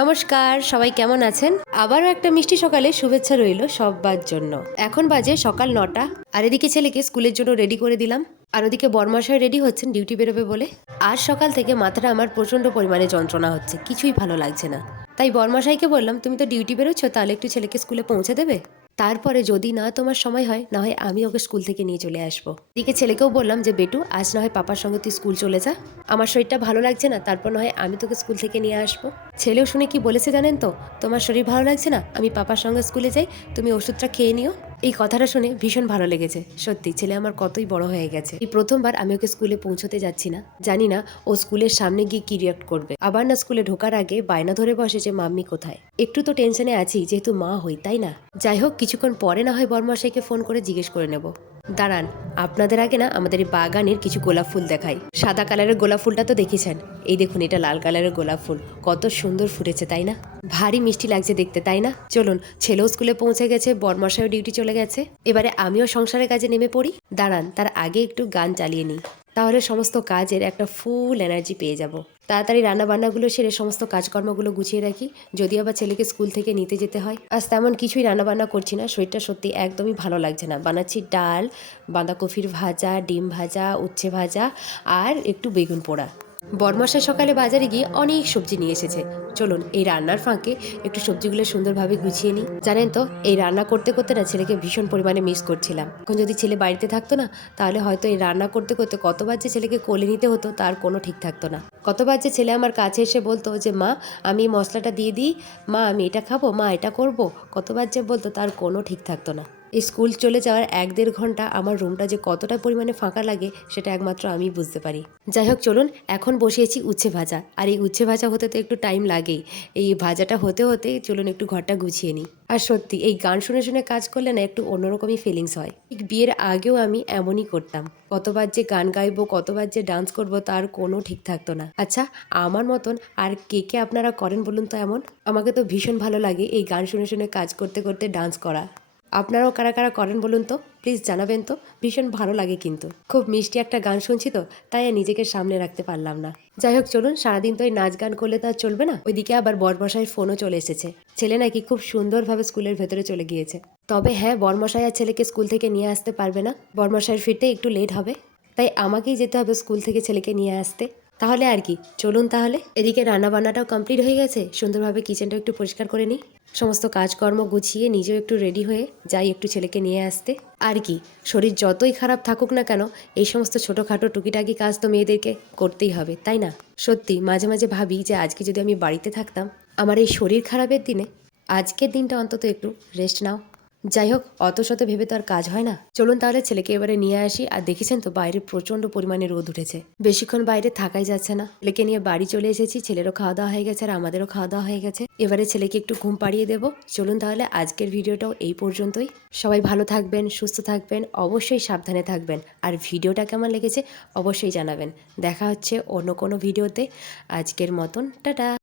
নমস্কার, সবাই কেমন আছেন? আবারও একটা মিষ্টি সকালে শুভেচ্ছা রইল সবার জন্য। এখন বাজে সকাল ৯টা, আর এদিকে ছেলেকে স্কুলের জন্য রেডি করে দিলাম। আর ওদিকে বরমশাই রেডি হচ্ছেন ডিউটি বেরোবে বলে। আজ সকাল থেকে মাথাটা আমার প্রচণ্ড পরিমাণে যন্ত্রণা হচ্ছে, কিছুই ভালো লাগছে না। তাই বরমশাইকে বললাম, তুমি তো ডিউটি বেরোচ্ছ, তাহলে একটু ছেলেকে স্কুলে পৌঁছে দেবে। তারপরে যদি না তোমার সময় হয়, না হয় আমি ওকে স্কুল থেকে নিয়ে চলে আসবো। এদিকে ছেলেকেও বললাম যে বেটু, আজ না হয় পাপার সঙ্গে তুই স্কুল চলে যা, আমার শরীরটা ভালো লাগছে না, তারপর না হয় আমি তোকে স্কুল থেকে নিয়ে আসবো। ছেলেও শুনে কি বলেছে জানেন তো, তোমার শরীর ভালো লাগছে না, আমি পাপার সঙ্গে স্কুলে যাই, তুমি ওষুধটা খেয়ে নিও। এই কথাটা শুনে ভীষণ ভালো লেগেছে। সত্যি ছেলে আমার কতই বড় হয়ে গেছে। এই প্রথমবার আমি ওকে স্কুলে পৌঁছতে যাচ্ছি না, জানি না ও স্কুলের সামনে গিয়ে কি রিয়াক্ট করবে। আবার না স্কুলে ঢোকার আগে বায়না ধরে বসে যে মাম্মি কোথায়। একটু তো টেনশনে আছি, যেহেতু মা হই, তাই না? যাই হোক, কিছুক্ষণ পরে না হয় বর্মশাইকে ফোন করে জিজ্ঞেস করে নেব। দাঁড়ান, আপনাদের আগে না আমাদের এই বাগানের কিছু গোলাপ ফুল দেখাই। সাদা কালারের গোলাপ ফুলটা তো দেখেছেন, এই দেখুন এটা লাল কালারের গোলাপ ফুল, কত সুন্দর ফুটেছে তাই না? ভারী মিষ্টি লাগছে দেখতে তাই না? চলুন, ছেলেও স্কুলে পৌঁছে গেছে, বরমশাইও ডিউটি চলে গেছে, এবারে আমিও সংসারের কাজে নেমে পড়ি। দাঁড়ান, তার আগে একটু গান চালিয়ে নিই, তাহলে সমস্ত কাজের একটা ফুল এনার্জি পেয়ে যাব। তাড়াতাড়ি রান্নাবান্নাগুলো সেরে সমস্ত কাজকর্মগুলো গুছিয়ে রাখি, যদি আবার ছেলেকে স্কুল থেকে নিতে যেতে হয়। আজ তেমন কিছুই রান্নাবান্না করছি না, শরীরটা সত্যি একদমই ভালো লাগছে না। বানাচ্ছি ডাল, বাঁধাকপির ভাজা, ডিম ভাজা, উচ্ছে ভাজা আর একটু বেগুন পোড়া। বরমশাই সকালে বাজারে গিয়ে অনেক সবজি নিয়ে এসেছে। চলুন এই রান্নার ফাঁকে একটু সবজিগুলো সুন্দরভাবে গুছিয়ে নিই। জানেন তো, এই রান্না করতে করতে না ছেলেকে ভীষণ পরিমাণে মিস করছিলাম। এখন যদি ছেলে বাড়িতে থাকতো না, তাহলে হয়তো এই রান্না করতে করতে কতবার যে ছেলেকে কোলে নিতে হতো তার কোনো ঠিক থাকতো না। কতবার যে ছেলে আমার কাছে এসে বলতো যে মা আমি এই মশলাটা দিয়ে দিই, মা আমি এটা খাবো, মা এটা করব, কতবার যে বলতো তার কোনো ঠিক থাকতো না। এই স্কুল চলে যাওয়ার 1-1.5 ঘন্টা আমার রুমটা যে কতটা পরিমাণে ফাঁকা লাগে সেটা একমাত্র আমি বুঝতে পারি। যাই হোক, চলুন এখন বসিয়েছি উচ্ছে ভাজা, আর এই উচ্ছে ভাজা হতে তো একটু টাইম লাগেই। এই ভাজাটা হতে হতে চলুন একটু ঘরটা গুছিয়ে নিই। আর সত্যি এই গান শুনে শুনে কাজ করলে না একটু অন্যরকমই ফিলিংস হয়। ঠিক বিয়ের আগেও আমি এমনই করতাম, কতবার যে গান গাইবো, কতবার যে ডান্স করব তার কোনো ঠিক থাকতো না। আচ্ছা, আমার মতন আর কে কে আপনারা করেন বলুন তো এমন? আমাকে তো ভীষণ ভালো লাগে এই গান শুনে শুনে কাজ করতে করতে ডান্স করা। আপনারাও কারা কারা করেন বলুন তো, প্লিজ জানাবেন তো, ভীষণ ভালো লাগে কিন্তু। খুব মিষ্টি একটা গান শুনছি তো, তাই আর নিজেকে সামনে রাখতে পারলাম না। যাই হোক, চলুন, সারাদিন তো এই নাচ গান করলে তো আর চলবে না। ওইদিকে আবার বরমশাইয়ের ফোনও চলে এসেছে, ছেলে নাকি খুব সুন্দরভাবে স্কুলের ভেতরে চলে গিয়েছে। তবে হ্যাঁ, বরমশাই আর ছেলেকে স্কুল থেকে নিয়ে আসতে পারবে না, বরমশাইয়ের ফিরতে একটু লেট হবে, তাই আমাকেই যেতে হবে স্কুল থেকে ছেলেকে নিয়ে আসতে। তাহলে আর কি, চলুন তাহলে। এদিকে রান্নাবান্নাটাও কমপ্লিট হয়ে গেছে, সুন্দরভাবে কিচেনটা একটু পরিষ্কার করে নিই, সমস্ত কাজকর্ম গুছিয়ে নিজেও একটু রেডি হয়ে যাই একটু ছেলেকে নিয়ে আসতে। আর কি, শরীর যতই খারাপ থাকুক না কেন, এই সমস্ত ছোটোখাটো টুকিটাকি কাজ তো মেয়েদেরকে করতেই হবে, তাই না? সত্যি মাঝে মাঝে ভাবি যে আজকে যদি আমি বাড়িতে থাকতাম, আমার এই শরীর খারাপের দিনে আজকের দিনটা অন্তত একটু রেস্ট নাও। যাই হোক, অত শত ভেবে তো আর কাজ হয় না। চলুন তাহলে ছেলেকে এবারে নিয়ে আসি। আর দেখেছেন তো বাইরে প্রচন্ড পরিমাণে রোদ উঠেছে, বেশিক্ষণ বাইরে থাকাই যাচ্ছে না। ছেলেকে নিয়ে বাড়ি চলে এসেছি, ছেলেরও খাওয়া দাওয়া হয়ে গেছে আর আমাদেরও খাওয়া দাওয়া হয়ে গেছে। এবারে ছেলেকে একটু ঘুম পাড়িয়ে দেবো। চলুন তাহলে আজকের ভিডিওটাও এই পর্যন্তই। সবাই ভালো থাকবেন, সুস্থ থাকবেন, অবশ্যই সাবধানে থাকবেন। আর ভিডিওটা কেমন লেগেছে অবশ্যই জানাবেন। দেখা হচ্ছে অন্য কোনো ভিডিওতে। আজকের মতন টাটা।